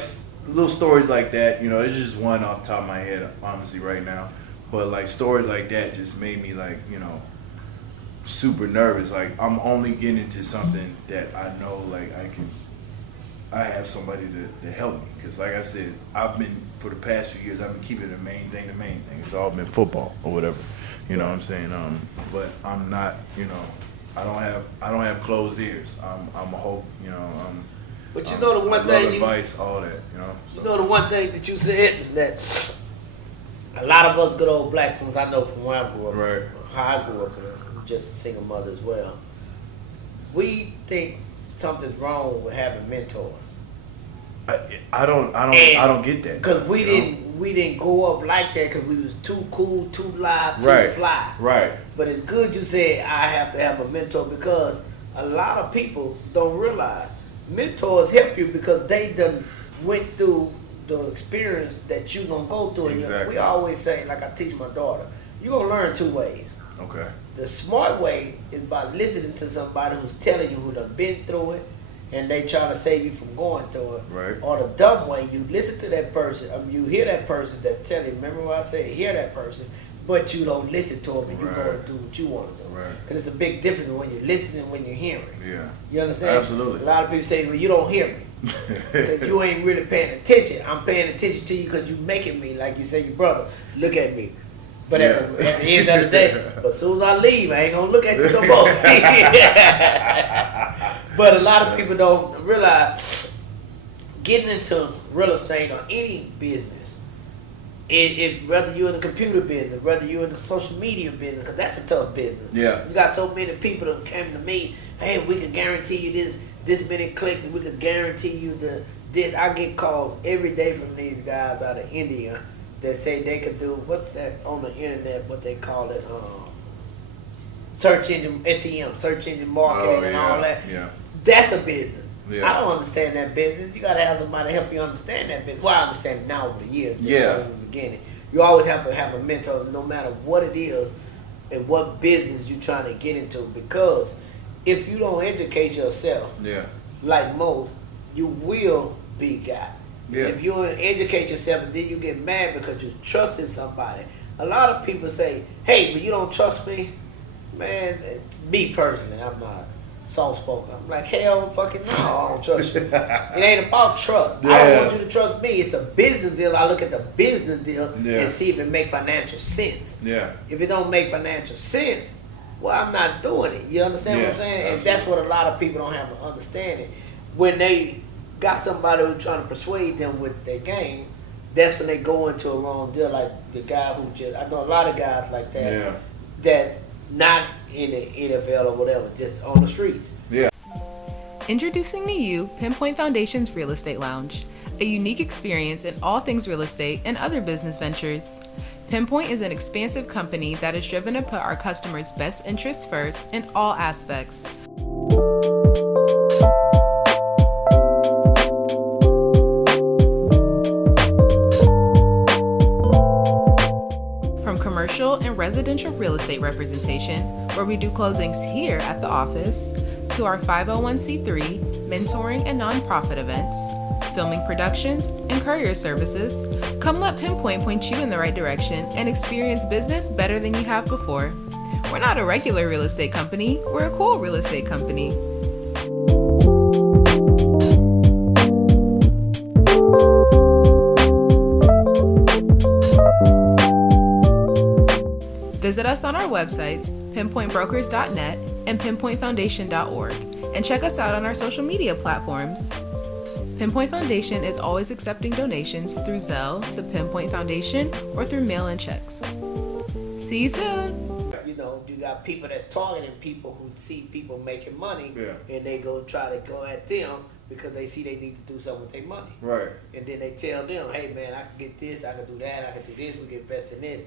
little stories like that, it's just one off the top of my head, honestly, right now. But like stories like that just made me like, super nervous. Like I'm only getting into something that I know like I have somebody to help me. Because like I said, for the past few years, I've been keeping the main thing. It's all been football or whatever. You know what I'm saying? But I'm not, I don't have closed ears. I'm a hope, But the one thing advice, all that, So. The one thing that you said that a lot of us good old black folks, I know from where I grew up, Right. how I grew up, just a single mother as well. We think something's wrong with having mentors. I don't get that. Because we didn't grow up like that because we was too cool, too live, too Right. fly. Right. But it's good you said I have to have a mentor, because a lot of people don't realize mentors help you because they done went through the experience that you gonna go through. And Exactly. we always say, like I teach my daughter, you're gonna learn 2 ways. Okay. The smart way is by listening to somebody who's telling you who done been through it and they trying to save you from going through it. Right. Or the dumb way, you listen to that person, you hear that person that's telling you, remember what I said, hear that person, but you don't listen to them and you're Right. going to do what you want to do. Right. Because it's a big difference when you're listening and when you're hearing. Yeah. You understand? Absolutely. A lot of people say, well, you don't hear me. Because you ain't really paying attention. I'm paying attention to you because you making me, like you say, your brother, look at me. But at the end of the day, but as soon as I leave, I ain't gonna look at you no more. But a lot of people don't realize getting into real estate or any business, If whether you're in the computer business, whether you're in the social media business, because that's a tough business. Yeah. You got so many people that came to me, hey, we can guarantee you this many clicks, and we can guarantee you this. I get calls every day from these guys out of India that say they could do, what's that on the internet, what they call it, search engine, SEM, search engine marketing and all that. Yeah. That's a business. Yeah. I don't understand that business. You got to have somebody help you understand that business. Well, I understand it now over the years. Yeah. In the beginning. You always have to have a mentor no matter what it is and what business you're trying to get into, because if you don't educate yourself, like most, you will be got. Yeah. If you don't educate yourself and then you get mad because you trusted somebody. A lot of people say, hey, but you don't trust me. Man, me personally, I'm not soft spoken. I'm like, hell fucking no, I don't trust you. It ain't about trust. I don't want you to trust me. It's a business deal. I look at the business deal and see if it make financial sense. Yeah. If it don't make financial sense, well, I'm not doing it. You understand what I'm saying? Absolutely. And that's what a lot of people don't have an understanding. When they got somebody who's trying to persuade them with their game, that's when they go into a wrong deal. Like the guy who I know a lot of guys like that. Yeah. That's not in the NFL or whatever, just on the streets. Yeah. Introducing to you Pinpoint Foundation's Real Estate Lounge, a unique experience in all things real estate and other business ventures. Pinpoint is an expansive company that is driven to put our customers' best interests first in all aspects. From commercial and residential real estate representation, where we do closings here at the office, to our 501c3, mentoring and nonprofit events, filming productions, and courier services, come let Pinpoint point you in the right direction and experience business better than you have before. We're not a regular real estate company, we're a cool real estate company. Visit us on our websites, pinpointbrokers.net and pinpointfoundation.org, and check us out on our social media platforms. Pinpoint Foundation is always accepting donations through Zelle to Pinpoint Foundation or through mail-in checks. See you soon! You know, you got people that's targeting people who see people making money, and they go try to go at them because they see they need to do something with their money. Right. And then they tell them, hey man, I can get this, I can do that, I can do this, we can invest in this.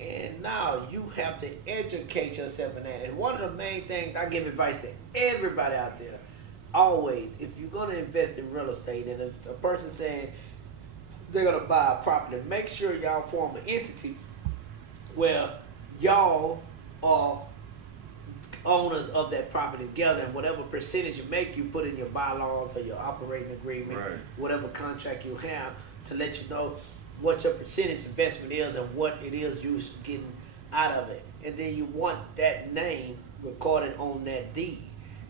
And now you have to educate yourself in that. And one of the main things, I give advice to everybody out there, always, if you're going to invest in real estate, and if a person saying they're going to buy a property, make sure y'all form an entity where y'all are owners of that property together, and whatever percentage you make, you put in your bylaws or your operating agreement, whatever contract you have, to let you know what your percentage investment is and what it is you're getting out of it. And then you want that name recorded on that deed.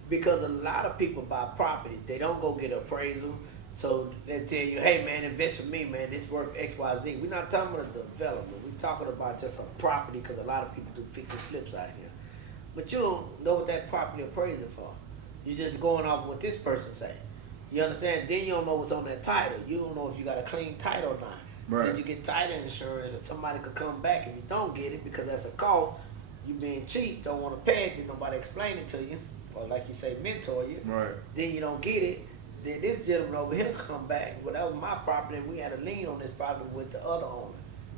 Because a lot of people buy properties, they don't go get appraisal, so they tell you, hey man, invest with me, man, this worth X, Y, Z. We're not talking about the development, we're talking about just a property, because a lot of people do fix and flips out here. But you don't know what that property appraisal for. You're just going off what this person say. You understand? Then you don't know what's on that title. You don't know if you got a clean title or not. Right. Did you get title insurance, and somebody could come back if you don't get it because that's a cost. You being cheap, don't want to pay it, did nobody explain it to you, or like you say, mentor you. Right. Then you don't get it. Then this gentleman over here come back. Well, that was my property, and we had a lien on this property with the other owner.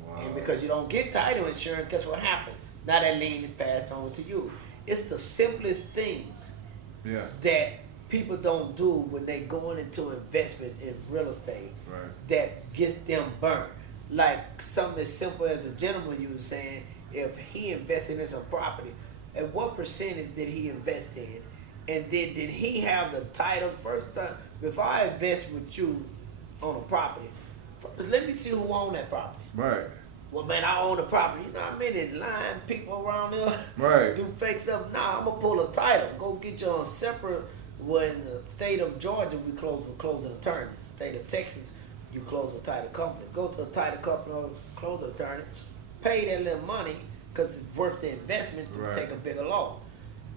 Wow. And because you don't get title insurance, guess what happened? Now that lien is passed on to you. It's the simplest things that people don't do when they going into investment in real estate that gets them burned. Like something as simple as the gentleman you were saying, if he invested in some property, at what percentage did he invest in? And then did he have the title first time? Before I invest with you on a property, first, let me see who owned that property. Right. Well, man, I own the property. You know how many lying people around there do fake stuff? Nah, I'm going to pull a title. Go get you on separate. Well, in the state of Georgia, we close with closing attorney. State of Texas, you close with title company. Go to a title company or closing attorney. Pay that little money because it's worth the investment to take a bigger loan.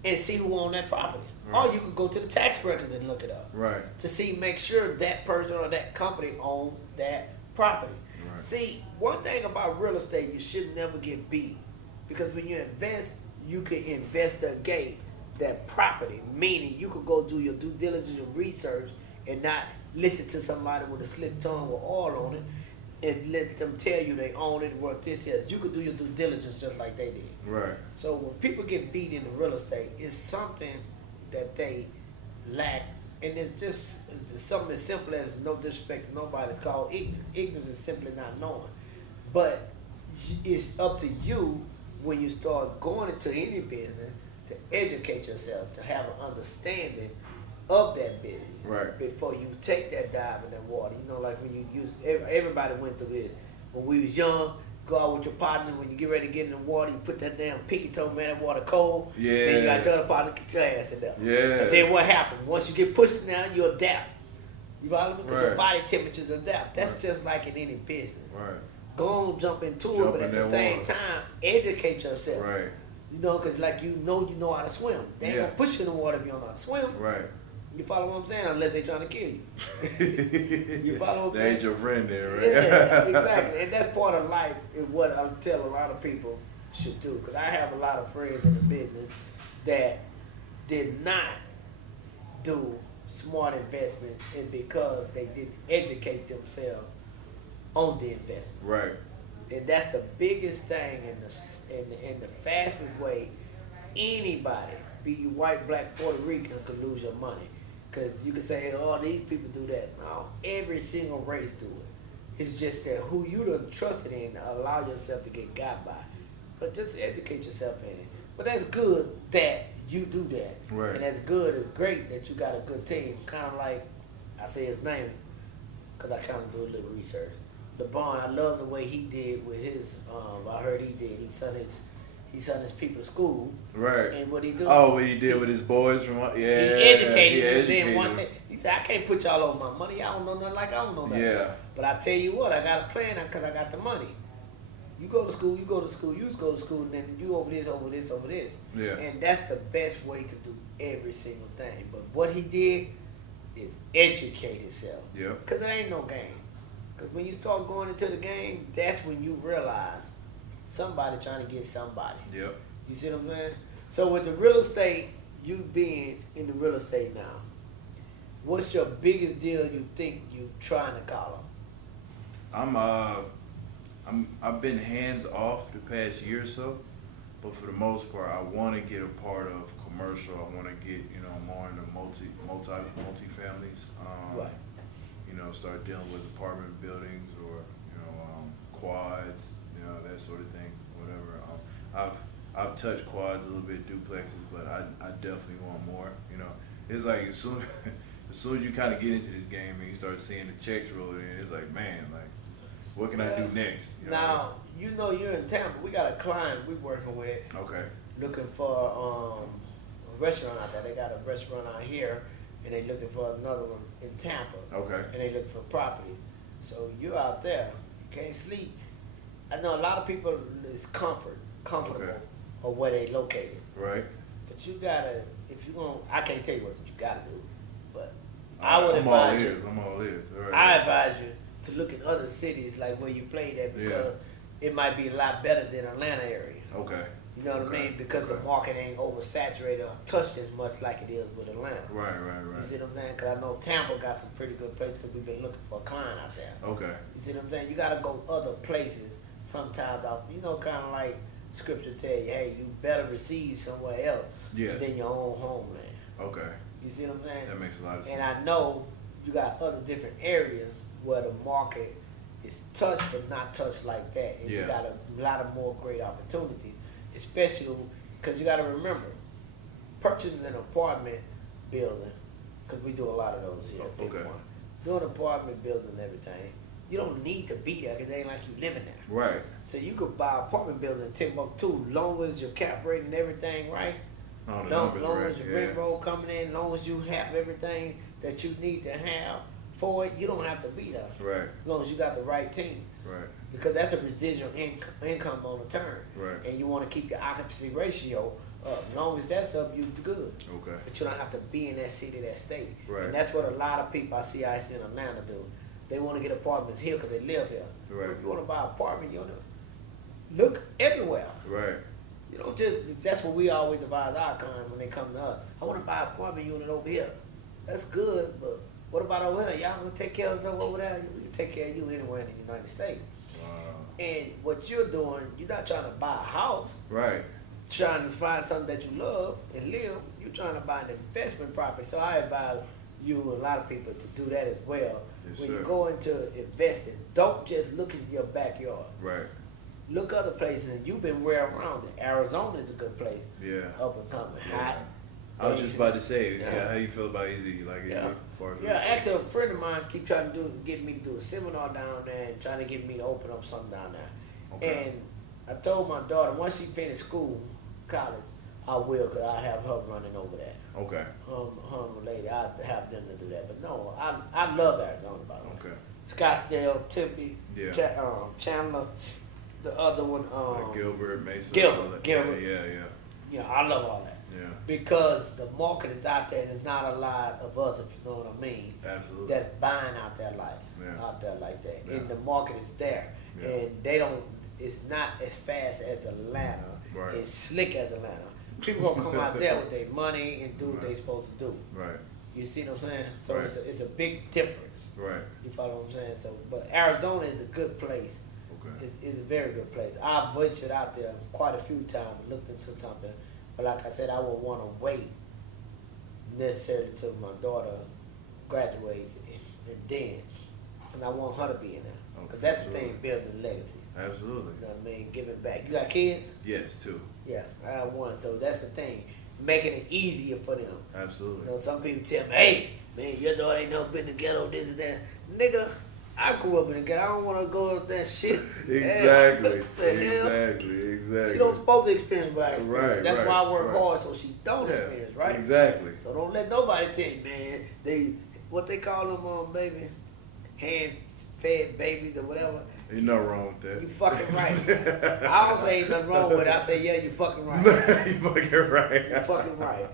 And see who owned that property. Or you could go to the tax records and look it up. To see, make sure that person or that company owns that property. Right. See, one thing about real estate, you should never get beat. Because when you invest, you can investigate that property. Meaning, you could go do your due diligence and research and not listen to somebody with a slick tongue with oil on it and let them tell you they own it and what this is. You could do your due diligence just like they did. Right. So when people get beat into real estate, it's something that they lack. And it's just something as simple as, no disrespect to nobody, it's called ignorance. Ignorance is simply not knowing. But it's up to you when you start going into any business to educate yourself, to have an understanding of that business. Right. Before you take that dive in that water. You know, like when you use, everybody went through this. When we was young, go out with your partner, when you get ready to get in the water, you put that damn pinky toe, man, that water cold. Yeah. Then you got your other partner, get your ass in there. Yeah. And then what happens? Once you get pushed down, you adapt. You follow me? Because your Right. body temperatures adapt. That's Right. just like in any business. Right. Go on, jump into it, Jump but in at the that same water. time, educate yourself. Right. You know, because like you know how to swim. They ain't Yeah. gonna push you in the water if you don't know how to swim. Right. You follow what I'm saying? Unless they trying to kill you. You follow what I'm They saying? ain't your friend there, right? Yeah, exactly. And that's part of life, is what I tell a lot of people should do. Because I have a lot of friends in the business that did not do smart investments, and because they didn't educate themselves on the investment. Right. And that's the biggest thing, and the fastest way anybody, be you white, black, Puerto Rican, could lose your money. Because you can say, oh, these people do that. No, every single race do it. It's just that who you done trusted in, allow yourself to get got by. But just educate yourself in it. But that's good that you do that. Right. And that's good, it's great that you got a good team. Kind of like, I say his name, because I kind of do a little research. LeBron, I love the way he did with his, I heard he did. He sent his people to school. Right. And what he do? Oh, what he did with his boys from yeah. He educated them. educated Then once them. he said, I can't put y'all on my money. Y'all don't know nothing like I don't know nothing. Yeah. But I tell you what, I got a plan because I got the money. You go to school, you go to school, you go to school, and then you over this, over this, over this. Yeah. And that's the best way to do every single thing. But what he did is educate himself. Yep. Because it ain't no game. Because when you start going into the game, that's when you realize somebody trying to get somebody. Yep. You see what I'm saying? So with the real estate, you being in the real estate now, what's your biggest deal you think you trying to call them? I've been hands off the past year or so, but for the most part, I want to get a part of commercial. I want to get more into multi families. Right. Start dealing with apartment buildings or quads, that sort of thing. Whatever. I've touched quads a little bit, duplexes, but I definitely want more. It's like as soon as you kind of get into this game and you start seeing the checks rolling in, it's like, man, like, what can I do next? Now, you're in Tampa. We got a client we working with Okay. looking for a restaurant out there. They got a restaurant out here, and they looking for another one in Tampa. Okay. And they looking for property. So you're out there. You can't sleep. I know a lot of people is comfortable Okay. of where they located. Right. But you gotta, if you gonna, I can't tell you what you gotta do, but I would I'm all advise ears. you. I'm all ears. All right. I advise you to look at other cities like where you played at, because it might be a lot better than Atlanta area. Okay. You know what Okay. I mean? Because the Okay. market ain't oversaturated or touched as much like it is with Atlanta. Right. You see what I'm saying? Because I know Tampa got some pretty good places because we've been looking for a client out there. Okay. You see what I'm saying? You got to go other places sometimes. Kind of like Scripture tell you, hey, you better receive somewhere else Yes. than your own homeland. Okay. You see what I'm saying? That makes a lot of sense. And I know you got other different areas where the market is touched but not touched like that. And you Yeah. got a lot of more great opportunities, especially because you got to remember, purchasing an apartment building, because we do a lot of those here at Big Okay. Pointe. Doing apartment building and everything, you don't need to be there because it ain't like you living there. Right. So you could buy an apartment building in Timbuktu, long as your cap rate and everything right, All the long numbers as right. your rent roll coming in, long as you have everything that you need to have for it, you don't have to be there. Right. As long as you got the right team. Right. Because that's a residual income on the turn. Right. And you want to keep your occupancy ratio up. As long as that's up, you good. Okay. But you don't have to be in that city, that state. Right. And that's what a lot of people I see out here in Atlanta do. they want to get apartments here because they live here. Right. If you want to buy an apartment unit, look everywhere. Right. You know, that's what we always advise our clients when they come to us. I want to buy an apartment unit over here. That's good, but what about over here? Y'all gonna take care of stuff over there? We can take care of you anywhere in the United States. Wow. And what you're doing, you're not trying to buy a house. Right. Trying to find something that you love and live. You're trying to buy an investment property. So I advise you and a lot of people to do that as well. Yes, when sir. you go into investing, don't just look in your backyard. Right. Look other places, and you've been way around it. Arizona is a good place. Yeah. Up and coming, Yeah. hot. I was just about to say, Yeah. how you feel about Easy? Like, Yeah. Actually, a friend of mine keep trying to get me to do a seminar down there and trying to get me to open up something down there. Okay. And I told my daughter once she finished school, college, I will, because I have her running over that. Okay. Her and the lady, I have them to do that. But no, I love Arizona, by the way. Okay. Scottsdale, Tempe, Yeah. Chandler, the other one, Like Gilbert, Mesa. Gilbert, all that. Gilbert. Yeah. I love all that. Yeah. Because the market is out there and there's not a lot of us, if you know what I mean, Absolutely. that's buying out there out there like that. Yeah. And the market is there. Yeah. And it's not as fast as Atlanta. Right. It's slick as Atlanta. People gonna come out there with their money and do what Right. they supposed to do. Right. You see what I'm saying? So Right. it's a big difference. Right. You follow what I'm saying? So, but Arizona is a good place. Okay. It's a very good place. I've ventured out there quite a few times, looked into something, but like I said, I would want to wait necessarily till my daughter graduates and then, and I want her to be in there. Okay, Cause that's the absolutely. thing, building legacy. Absolutely. You know what I mean? Giving back. You got kids? Yes, too. Yeah, I have one. So that's the thing, making it easier for them. Absolutely. You know, some people tell me, hey, man, your daughter ain't never been in the ghetto, this and that. Nigga, I grew up in the ghetto. I don't want to go with that shit. Exactly. What the hell? Exactly. She don't supposed to experience what I experienced. Right, That's right, why I work right. hard so she don't Yeah, experience, right? Exactly. So don't let nobody tell you, man, what they call them, baby, hand-fed babies or whatever. Ain't nothing wrong with that. You fucking right. I don't say ain't nothing wrong with it. I say, yeah, you fucking right. You fucking right. You fucking right.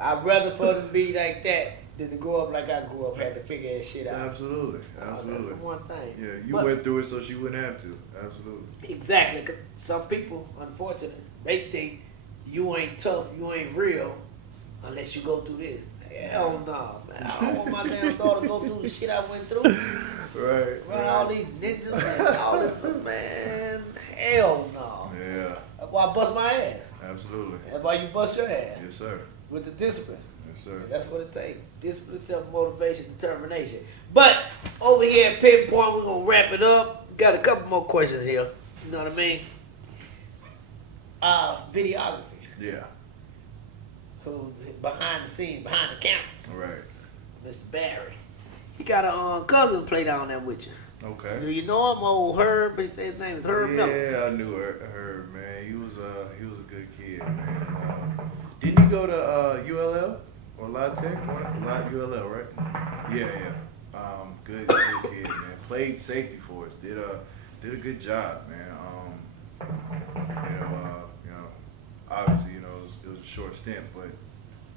I'd rather for them to be like that than to grow up like I grew up, had to figure that shit out. Absolutely. That's Absolutely. the one thing. Yeah, you But- went through it so she wouldn't have to. Absolutely. Exactly. 'Cause some people, unfortunately, they think you ain't tough, you ain't real, unless you go through this. Hell no, man. I don't want my damn daughter to go through the shit I went through. Right. Run all these ninjas and all this, man. Hell no. Yeah. That's why I bust my ass. Absolutely. That's why you bust your ass. Yes, sir. With the discipline. Yes, sir. That's what it takes. Discipline, self-motivation, determination. But over here at Pinpoint, we're going to wrap it up. Got a couple more questions here. You know what I mean? Videography. Yeah. Who's behind the scenes, behind the camera. Right. Mr. Barry. He got a cousin play down there with you. Do Okay. you know him? Old Herb. His name is Herb Miller. Yeah, I knew her, man. He was a good kid, man. Didn't you go to ULL or La Tech? ULL, right? Yeah. Good kid, man. Played safety for us. Did a good job, man. Obviously, it was a short stint, but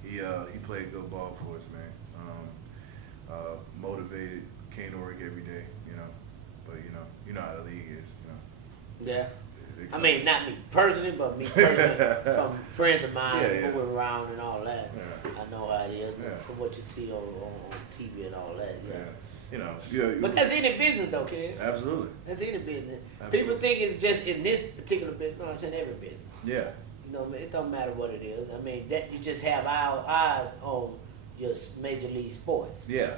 he played good ball for us, man. Motivated, came to work every day, But you know how the league is, Yeah. They I come- mean, not me personally, but me personally, from friends of mine Yeah. moving around and all that. Yeah. I know how it is Yeah. from what you see on TV and all that. Yeah. Yeah. But that's any business, though, kid. Absolutely. That's any business. Absolutely. People think it's just in this particular business. No, it's in every business. Yeah. It don't matter what it is. I mean, that you just have our eyes on your major league sports. Yeah.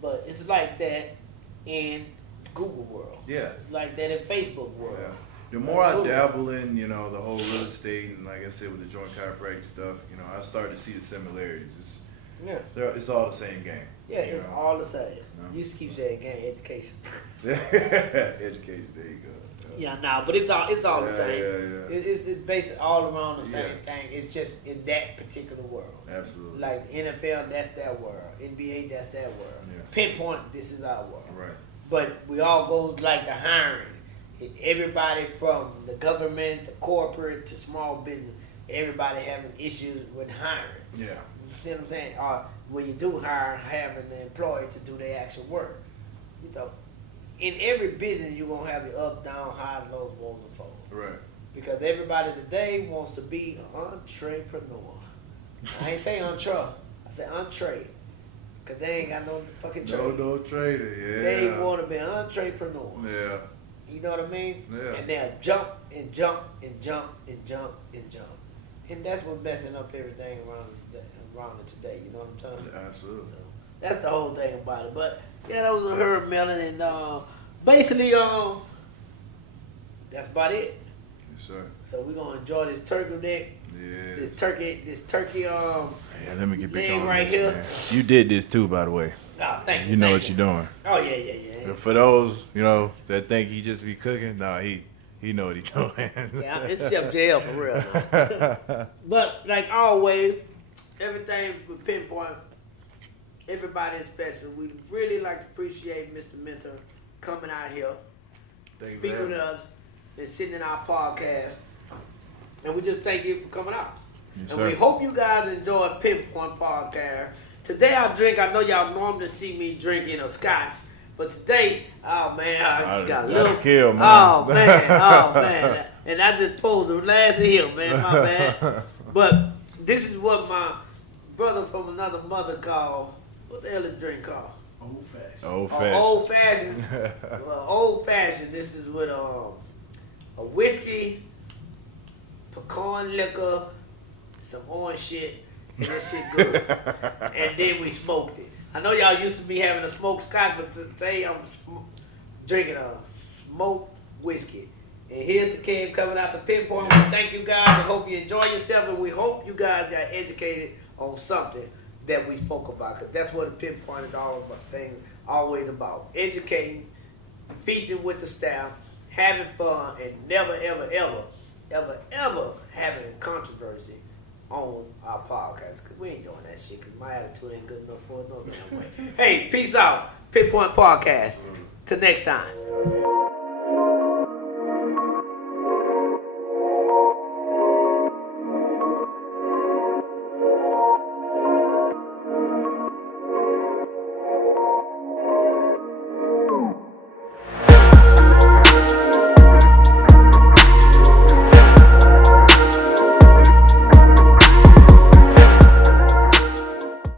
But it's like that in Google world. Yeah. It's like that in Facebook world. Yeah. The more I Totally. dabble in, the whole real estate and like I said with the joint chiropractic stuff, I started to see the similarities. Yeah. It's all the same game. Yeah, it's all the same. No. You used to keep saying game education. Education. There you go. Yeah, nah, but it's all the Yeah, same. yeah. It's basically all around the same Yeah. thing. It's just in that particular world. Absolutely. Like NFL, that's their world. NBA, that's their world. Yeah. Pinpoint, this is our world. Right. But we all go like the hiring. Everybody from the government to corporate to small business, everybody having issues with hiring. Yeah. You see what I'm saying? Or when you do hire, having the employee to do their actual work. in every business you're gonna have your up, down, high, lows, lows, and falls. Right. Because everybody today wants to be an entrepreneur. I ain't say entree. I said entree. Cause they ain't got no fucking trade. No trader, yeah. They want to be an entrepreneur. Yeah. You know what I mean? Yeah. And they'll jump and jump and jump and jump and jump. And that's what's messing up everything around it today. You know what I'm saying? Absolutely. So that's the whole thing about it. But yeah, that was a Herb Melon, and basically, that's about it. Yes, sir. So we're gonna enjoy this turkey neck. Yeah. This turkey. Yeah, let me get back leg on right this, here. man. You did this too, by the way. Oh, thank you. You know thank what you're doing. Oh yeah. And for those, that think he just be cooking, nah, he know what he doing. Yeah, it's Chef JL for real. Man. But like always, everything with Pinpoint, everybody is special. We really like to appreciate Mr. Mentor coming out here, Thank you, speaking man. with us, and sitting in our podcast. And we just thank you for coming out. Yes, and sir. we hope you guys enjoy Pinpoint Podcast. Today I know y'all normally see me drinking a scotch. But today, oh man, I just got a little kill, man. Oh man. And I just pulled the last hill, man, my bad. But this is what my brother from another mother called, what the hell is drink called? Old Oh, fashioned. old fashioned. Well, old fashioned. This is with a whiskey, pecan liquor, some orange shit, and that shit good. And then we smoked it. I know y'all used to be having a smoked scotch, but today I'm drinking a smoked whiskey. And here's the cave coming out the Pinpoint. We thank you guys. I hope you enjoy yourself, and we hope you guys got educated on something that we spoke about, because that's what the Pinpoint is all about. Thing always about educating, feasting with the staff, having fun, and never ever having controversy on our podcast, because we ain't doing that shit, because my attitude ain't good enough for it no damn way. Hey, peace out. Pinpoint Podcast. Till next time.